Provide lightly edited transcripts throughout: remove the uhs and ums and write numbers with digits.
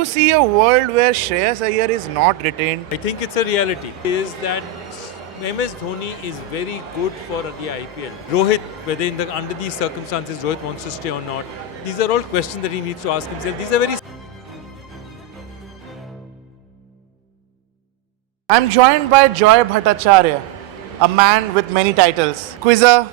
you see a world where Shreyas Iyer is not retained? I think it's a reality. Is that MS Dhoni is very good for the IPL. Rohit, whether under these circumstances Rohit wants to stay or not, these are all questions that he needs to ask himself. These are very. I'm joined by Joy Bhattacharjya, a man with many titles: quizzer,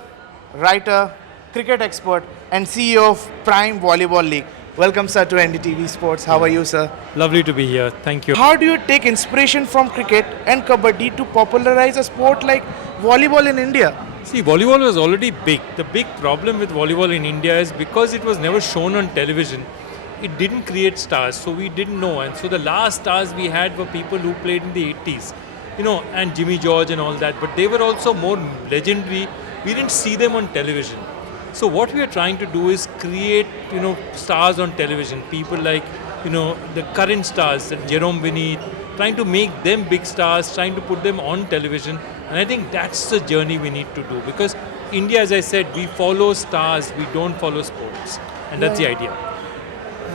writer, cricket expert, and CEO of Prime Volleyball League. Welcome, sir, to NDTV Sports. How are you, sir? Lovely to be here. Thank you. How do you take inspiration from cricket and kabaddi to popularize a sport like volleyball in India? See, volleyball was already big. The big problem with volleyball in India is because it was never shown on television, it didn't create stars, so we didn't know. And so the last stars we had were people who played in the 80s, and Jimmy George and all that. But they were also more legendary. We didn't see them on television. So what we are trying to do is create, stars on television. People like, the current stars, Jerome Vinny, trying to make them big stars, trying to put them on television. And I think that's the journey we need to do. Because India, as I said, we follow stars, we don't follow sports. And that's the idea.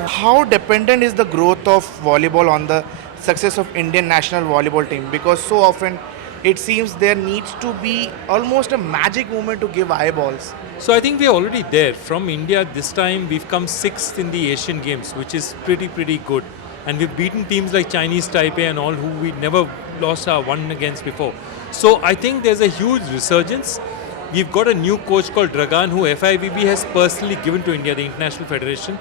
How dependent is the growth of volleyball on the success of Indian national volleyball team? Because so often it seems there needs to be almost a magic moment to give eyeballs. So I think we're already there. From India this time we've come 6th in the Asian Games, which is pretty good. And we've beaten teams like Chinese Taipei and all who we never lost our one against before. So I think there's a huge resurgence. We've got a new coach called Dragan who FIVB has personally given to India, the International Federation.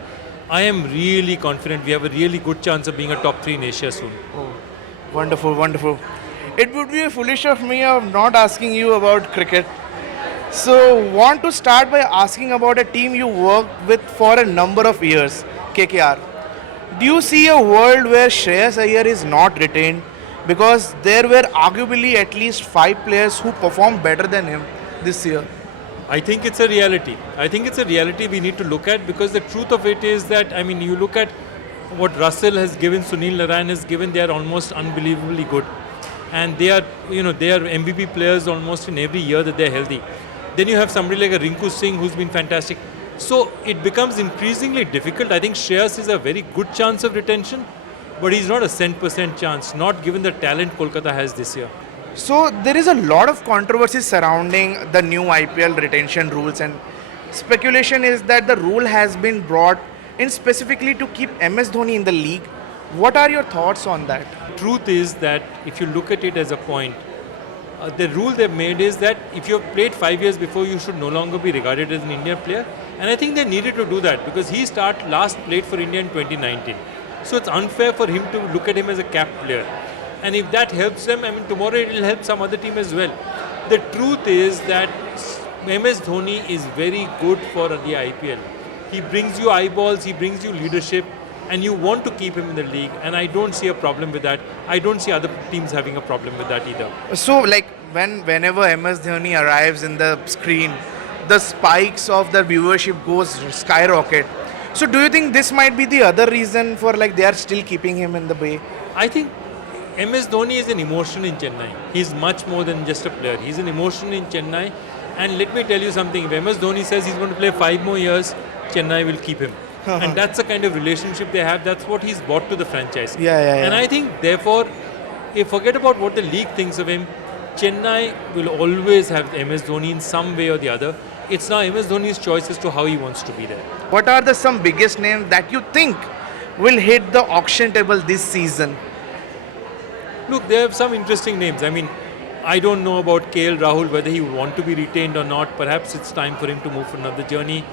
I am really confident we have a really good chance of being a top 3 in Asia soon. Oh, wonderful. It would be foolish of me of not asking you about cricket. So, want to start by asking about a team you worked with for a number of years, KKR. Do you see a world where Shreyas Iyer is not retained? Because there were arguably at least 5 players who performed better than him this year. I think it's a reality. I think it's a reality we need to look at, because the truth of it is that, you look at what Russell has given, Sunil Narine has given, they are almost unbelievably good. And they are MVP players almost in every year that they're healthy. Then you have somebody like a Rinku Singh who's been fantastic. So it becomes increasingly difficult. I think Shreyas is a very good chance of retention, but he's not a cent% chance, not given the talent Kolkata has this year. So there is a lot of controversy surrounding the new IPL retention rules, and speculation is that the rule has been brought in specifically to keep MS Dhoni in the league. What are your thoughts on that? Truth is that if you look at it as a point, the rule they've made is that if you've played 5 years before, you should no longer be regarded as an Indian player. And I think they needed to do that because he last played for India in 2019. So it's unfair for him to look at him as a capped player. And if that helps them, tomorrow it will help some other team as well. The truth is that MS Dhoni is very good for the IPL. He brings you eyeballs, he brings you leadership, and you want to keep him in the league. And I don't see a problem with that. I don't see other teams having a problem with that either. So, whenever MS Dhoni arrives in the screen, the spikes of the viewership goes skyrocket. So, do you think this might be the other reason for they are still keeping him in the bay? I think MS Dhoni is an emotion in Chennai. He's much more than just a player. He's an emotion in Chennai. And let me tell you something. If MS Dhoni says he's going to play 5 more years, Chennai will keep him. And that's the kind of relationship they have. That's what he's brought to the franchise. Yeah. And I think, therefore, forget about what the league thinks of him. Chennai will always have MS Dhoni in some way or the other. It's now MS Dhoni's choice as to how he wants to be there. What are the some biggest names that you think will hit the auction table this season? Look, there are some interesting names. I don't know about KL Rahul, whether he would want to be retained or not. Perhaps it's time for him to move for another journey.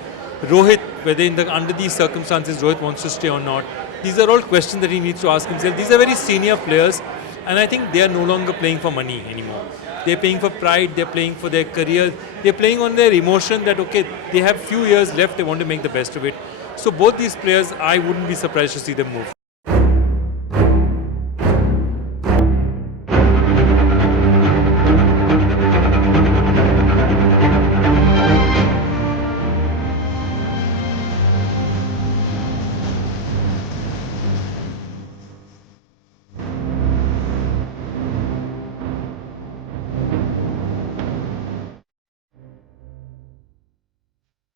Rohit, whether under these circumstances Rohit wants to stay or not. These are all questions that he needs to ask himself. These are very senior players, and I think they are no longer playing for money anymore. They're playing for pride, they're playing for their career, they're playing on their emotion that, they have few years left, they want to make the best of it. So both these players, I wouldn't be surprised to see them move.